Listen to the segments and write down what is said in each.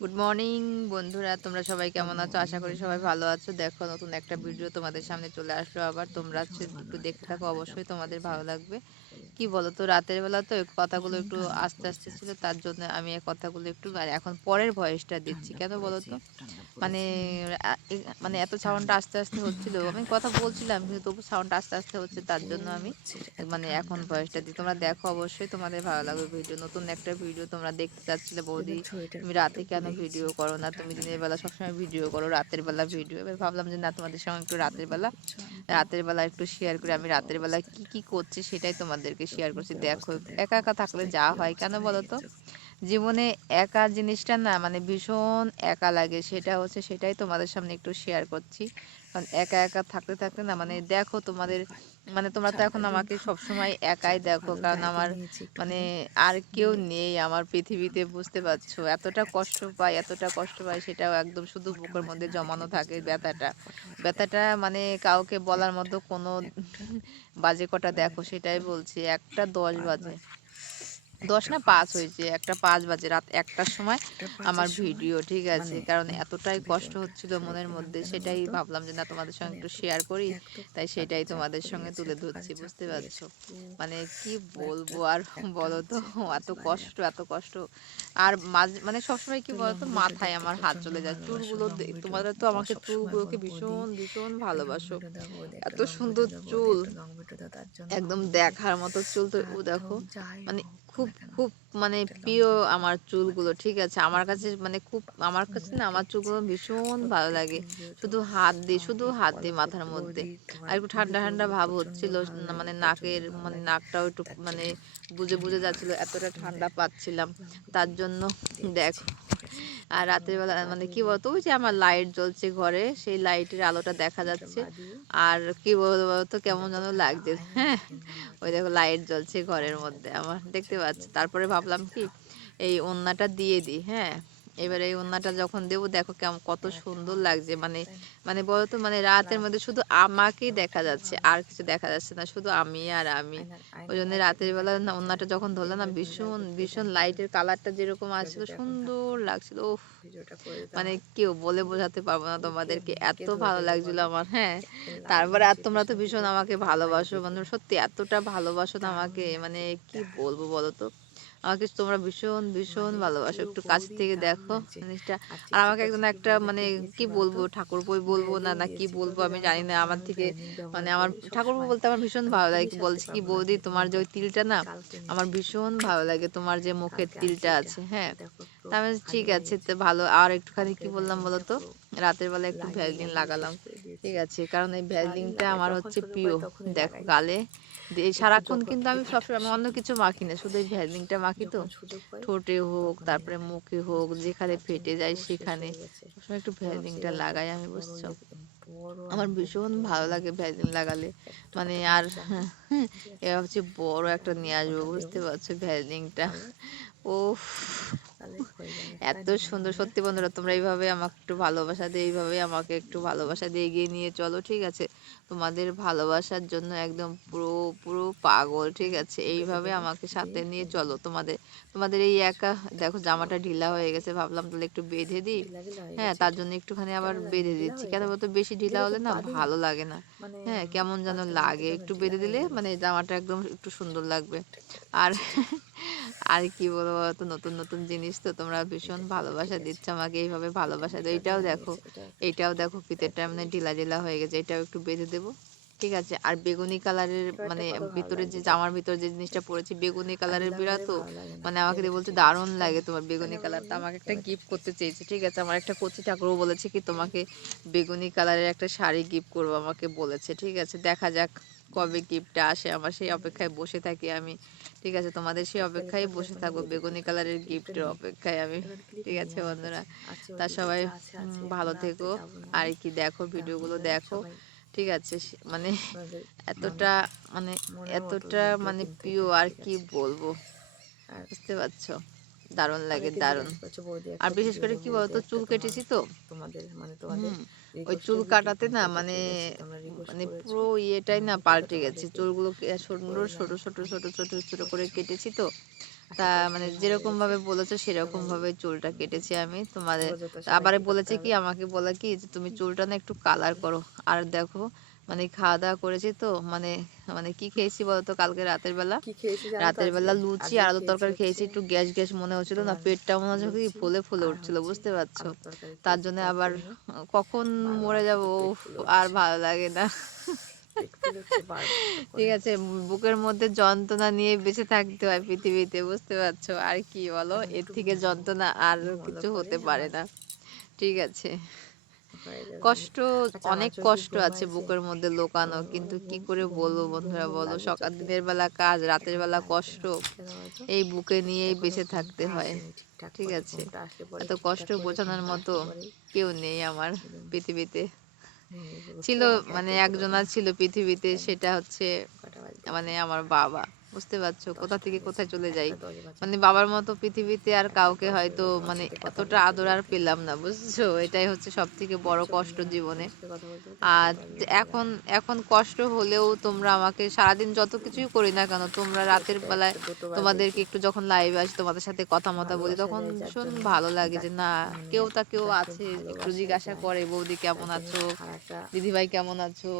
Good morning বন্ধুরা। তোমরা সবাই কেমন আছো? আশা করি সবাই ভালো আছো। দেখো, নতুন একটা ভিডিও তোমাদের সামনে চলে আসলো আবার। তোমরা একটু দেখতে থাকো, অবশ্যই তোমাদের ভালো লাগবে। কি বলো তো রাতের বেলা তো কথাগুলো একটু আস্তে আস্তে ছিল, তার জন্য আমি এই কথাগুলো একটু এখন পরের ভয়েসটা দিচ্ছি। কেন বলো তো মানে মানে এত সাউন্ডটা আস্তে আস্তে হচ্ছিল। আমি কথা বলছিলাম, কিন্তু তবু সাউন্ডটা আস্তে আস্তে হচ্ছে, তার জন্য আমি মানে এখন ভয়েসটা দিই। তোমরা দেখো, অবশ্যই তোমাদের ভালো লাগবে ভিডিও নতুন একটা ভিডিও তোমরা দেখতে চাচ্ছিলে বৌদি তুমি রাতে কেন ভিডিও করো না তুমি দিনের বেলা সবসময় ভিডিও করো রাতের বেলা ভিডিও এবার ভাবলাম যে না তোমাদের সঙ্গে একটু রাতের বেলা রাতের বেলা একটু শেয়ার করে। আমি রাতের বেলা কি কি করছি সেটাই তোমাদেরকে শেয়ার করছি। দেখো একা একা থাকলে যা হয় কেন বলো তো? জীবনে একা জিনিসটা না মানে ভীষণ একা লাগে। সেটা হচ্ছে সেটাই তোমাদের সামনে একটু শেয়ার করছি। কারণ একা একা থাকতে থাকতে না মানে দেখো তোমাদের মানে তোমরা তো এখন আমাকে সবসময় একাই দেখো। কারণ আমার মানে আর কেউ নেই আমার পৃথিবীতে, বুঝতে পারছ? এতটা কষ্ট পাই, এতটা কষ্ট পাই, সেটাও একদম শুধু বুকের মধ্যে জমানো থাকে ব্যথাটা। ব্যথাটা মানে কাউকে বলার মতো কোনো বাজে কটা দেখো, সেটাই বলছি। একটা দশ বাজে। দশ না পাঁচ হয়েছে একটা পাঁচ বাজে রাত একটার সময় আমার ভিডিও ঠিক আছে? কারণ এতটাই কষ্ট হচ্ছিল মনের মধ্যে সেটাই ভাবলাম যে না তোমাদের সঙ্গে একটু শেয়ার করি। তাই সেটাই তোমাদের সঙ্গে তুলে ধরছি বুঝতে পারছ? মানে কি বলব আর বলো তো? এত কষ্ট এত কষ্ট। আর মাঝে মানে সবসময় কি বলতো? মাথায় আমার হাত চলে যায়। চুলগুলো তোমাদের তো আমাকে চুলগুলোকে ভীষণ ভীষণ ভালোবাসো। এত সুন্দর চুল। একদম দেখার মতো চুল তো দেখো। মানে খুব খুব মানে প্রিয় আমার চুলগুলো ঠিক আছে? আমার কাছে মানে খুব আমার কাছে না আমার চুলগুলো ভীষণ ভালো লাগে। শুধু হাত দিয়ে শুধু হাত দিয়ে মাথার মধ্যে। আর একটু ঠান্ডা ঠান্ডা ভাব হচ্ছিল মানে নাকের মানে নাকটাও একটু মানে বুঝে বুঝে যাচ্ছিল এতটা ঠান্ডা পাচ্ছিলাম। তার জন্য দেখো। আর রাতের বেলা মানে কি বলতো ওই যে আমার লাইট জ্বলছে ঘরে সেই লাইটের আলোটা দেখা যাচ্ছে। আর কি বলব বলতো কেমন যেন লাগছে। হ্যাঁ ওই দেখো লাইট জ্বলছে ঘরের মধ্যে আমার দেখতে পাচ্ছি। তারপরে ভাবলাম কি এই ওন্নাটা দিয়ে দিই হ্যাঁ। এবার এই ওন্নাটা যখন দেবো দেখো কেমন কত সুন্দর লাগছে। মানে মানে বলতো মানে রাতের মধ্যে শুধু আমাকেই দেখা যাচ্ছে আর কিছু দেখা যাচ্ছে না শুধু আমি আর আমি। ওই জন্য রাতের বেলা না ওন্নাটা যখন ধরলাম না ভীষণ ভীষণ লাইটের কালারটা যেরকম আসছিল সুন্দর লাগছিল উফ। মানে কেউ বলে বোঝাতে পারব না তোমাদেরকে এত ভালো লাগছিল আমার হ্যাঁ। তারপরে আর তোমরা তো ভীষণ আমাকে ভালোবাসো মানে সত্যি এতটা ভালোবাসো না আমাকে মানে কি বলব বলো তো? আমাকে তোমরা ভীষণ ভীষণ ভালোবাসো। একটু কাছ থেকে দেখো জিনিসটা। আর আমাকে একজন একটা মানে কি বলব ঠাকুর বই বলব না না কি বলব আমি জানি না। আমার থেকে মানে আমার ঠাকুর বলতে আমার ভীষণ ভালো লাগে বলছে কি বৌদি তোমার যে ওই তিলটা না আমার ভীষণ ভালো লাগে তোমার যে মুখের তিলটা আছে হ্যাঁ। তা আমি ঠিক আছে তো ভালো। আর একটুখানি কি বললাম বলো তো? রাতের বেলা একটু ভ্যাসলিন লাগালাম। ঠিক আছে কারণ এই ভ্যাসলিনটা আমার হচ্ছে প্রিয়। দেখো গালে সারাক্ষণ কিন্তু আমি সবসময় আমি অন্য কিছু মাখি না শুধু এই ভ্যাসলিনটা মাখি তো। ঠোঁটে হোক তারপরে মুখে হোক যেখানে ফেটে যায় সেখানে। সবসময় একটু ভ্যাসলিনটা লাগাই আমি বুঝছ। আমার ভীষণ ভালো লাগে ভ্যাসলিন লাগালে। মানে আর এবার হচ্ছে বড় একটা নিয়ে আসব বুঝতে পারছ ভ্যাসলিনটা ও এত সুন্দর। সত্যি বন্ধুরা তোমরা এইভাবে আমাকে একটু ভালোবাসা দিয়ে এইভাবে আমাকে একটু ভালোবাসা দিয়ে এগিয়ে নিয়ে চলো ঠিক আছে? তোমাদের ভালোবাসার জন্য একদম পুরো পুরো পাগল ঠিক আছে? এইভাবে আমাকে সাথে নিয়ে চলো। তোমাদের তোমাদের এই একা দেখো জামাটা ঢিলা হয়ে গেছে ভাবলাম তাহলে একটু বেঁধে দিই। হ্যাঁ তার জন্য একটুখানি আবার বেঁধে দিচ্ছি। কেন বলতো বেশি ঢিলা হলে না ভালো লাগে না। হ্যাঁ কেমন যেন লাগে একটু বেঁধে দিলে মানে জামাটা একদম একটু সুন্দর লাগবে। আর আর কি বলব তো নতুন নতুন জিনিস তো তোমরা ভীষণ ভালোবাসা দিচ্ছ আমাকে এইভাবে ভালোবাসা দাও। এইটাও দেখো এইটাও দেখো ফিতেরটা মানে ঢিলা ঢিলা হয়ে গেছে। এটাও একটু বেঁধে দেবো ঠিক আছে? আর বেগুনি কালারের মানে ভিতরে যে জামার ভিতরে যে জিনিসটা পরেছি বেগুনি কালারের বিড়া তো মানে আমাকে দিয়ে বলছে দারুণ লাগে তোমার বেগুনি কালারটা। আমাকে একটা গিফট করতে চেয়েছে ঠিক আছে? আমার একটা কচি ঠাকুরও বলেছে কি তোমাকে বেগুনি কালারের একটা শাড়ি গিফট করব আমাকে বলেছে ঠিক আছে? দেখা যাক। কবে গিফটটা আসে, আমার সেই অপেক্ষায় বসে থাকি আমি। ঠিক আছে, তোমাদের সেই অপেক্ষায় বসে থাকব, বেগুনি কালারের গিফটের অপেক্ষায় আমি। ঠিক আছে, বন্ধুরা। তা সবাই ভালো থেকো। আর কি দেখো, ভিডিওগুলো দেখো। ঠিক আছে মানে এতটা মানে এতটা মানে প্রিয় আর কি বলব? বুঝতে পারছ? দারুণ লাগে দারুণ। আর বিশেষ করে কি বলতো চুল কেটেছি তো। তোমাদের মানে তোমাদের ওই চুল কাটাতে না মানে মানে পুরো ইয়েটাই না পাল্টে গেছে চুলগুলো সুন্দর ছোট ছোট ছোট ছোট ছোট করে কেটেছি তো। তা মানে যেরকম ভাবে বলেছ সেরকম ভাবে চুলটা কেটেছি আমি। তোমাদের আবার বলেছে কি আমাকে বলে কি যে তুমি চুলটা না একটু কালার করো আর দেখো মানে খাওয়া দাওয়া করেছি তো মানে মানে কি খেয়েছি বলতো কালকে রাতের বেলা? রাতের বেলা লুচি আর আলুর তরকারি খেয়েছি একটু গ্যাস গ্যাস মনে হচ্ছিল না পেটটা মনে হচ্ছে কি ফুলে ফুলে উঠছিল বুঝতে পারছ? তার জন্য আবার কখন মরে যাব আর ভালো লাগে না। ঠিক আছে বুকের মধ্যে যন্ত্রণা নিয়ে বেঁচে থাকতে হয় পৃথিবীতে বুঝতে পারছ? আর কি বলো? এর থেকে যন্ত্রণা আর কিছু হতে পারে না। ঠিক আছে। কষ্ট আচ্ছা, অনেক কষ্ট আছে বুকের মধ্যে লোকানো কিন্তু কি করে বলব বন্ধুরা বলো? সকাল দিনের বেলা কাজ রাতের বেলা কষ্ট এই বুকে নিয়েই বেঁচে থাকতে হয়। ঠিক আছে। এত কষ্ট বোঝানোর মতো কেউ নেই আমার পৃথিবীতে। ছিল মানে একে একজনা ছিল পৃথিবীতে সেটা হচ্ছে মানে আমার বাবা। বুঝতে পারছ কোথা থেকে কোথায় চলে যাই। মানে বাবার মতো পৃথিবীতে আর কাউকে হয়তো মানে এতটা আদর আর পেলাম না বুঝছ? এটাই হচ্ছে সব থেকে বড় কষ্ট জীবনে। আর এখন এখন কষ্ট হলেও তোমরা আমাকে সারাদিন যত কিছুই করি না কেন তোমরা রাতের বেলায় তোমাদেরকে একটু যখন লাইভে আসি তোমাদের সাথে কথা মতা বলি তখন ভীষণ ভালো লাগে যে না মানে কেউ তা কেউ আছে একটু জিজ্ঞাসা করে বৌদি কেমন আছো? দিদিভাই কেমন আছো?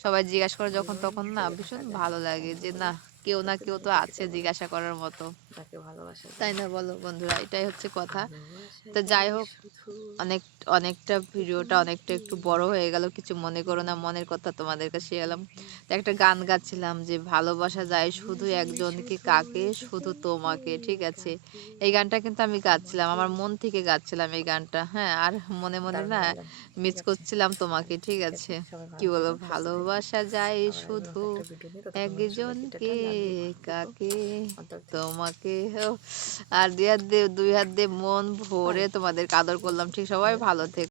সবাই জিজ্ঞাসা করে যখন তখন না ভীষণ ভালো লাগে যে না কেউ না কেউ তো আছে জিজ্ঞাসা করার মতো। তাকে ভালোবাসা তাই না বলো বন্ধুরা এটাই হচ্ছে কথা। তো যাই হোক অনেক অনেকটা ভিডিওটা অনেকটা একটু বড় হয়ে গেল কিছু মনে করো না মনের কথা তোমাদের কাছে এলাম। তো একটা গান গাচ্ছিলাম যে ভালোবাসা যায় শুধু একজনকে কাকে শুধু তোমাকে ঠিক আছে? এই গানটা কিন্তু আমি গাচ্ছিলাম আমার মন থেকে গাচ্ছিলাম এই গানটা হ্যাঁ? আর মনে মনে না মিস করছিলাম তোমাকে ঠিক আছে কি বলো? ভালোবাসা যায় শুধু একজনকে কাকে তোমাকে আর দুই হাত দিয়ে দুই হাত দিয়ে মন ভরে তোমাদের কাদর করলাম। ঠিক সবাই ভালো থেকো।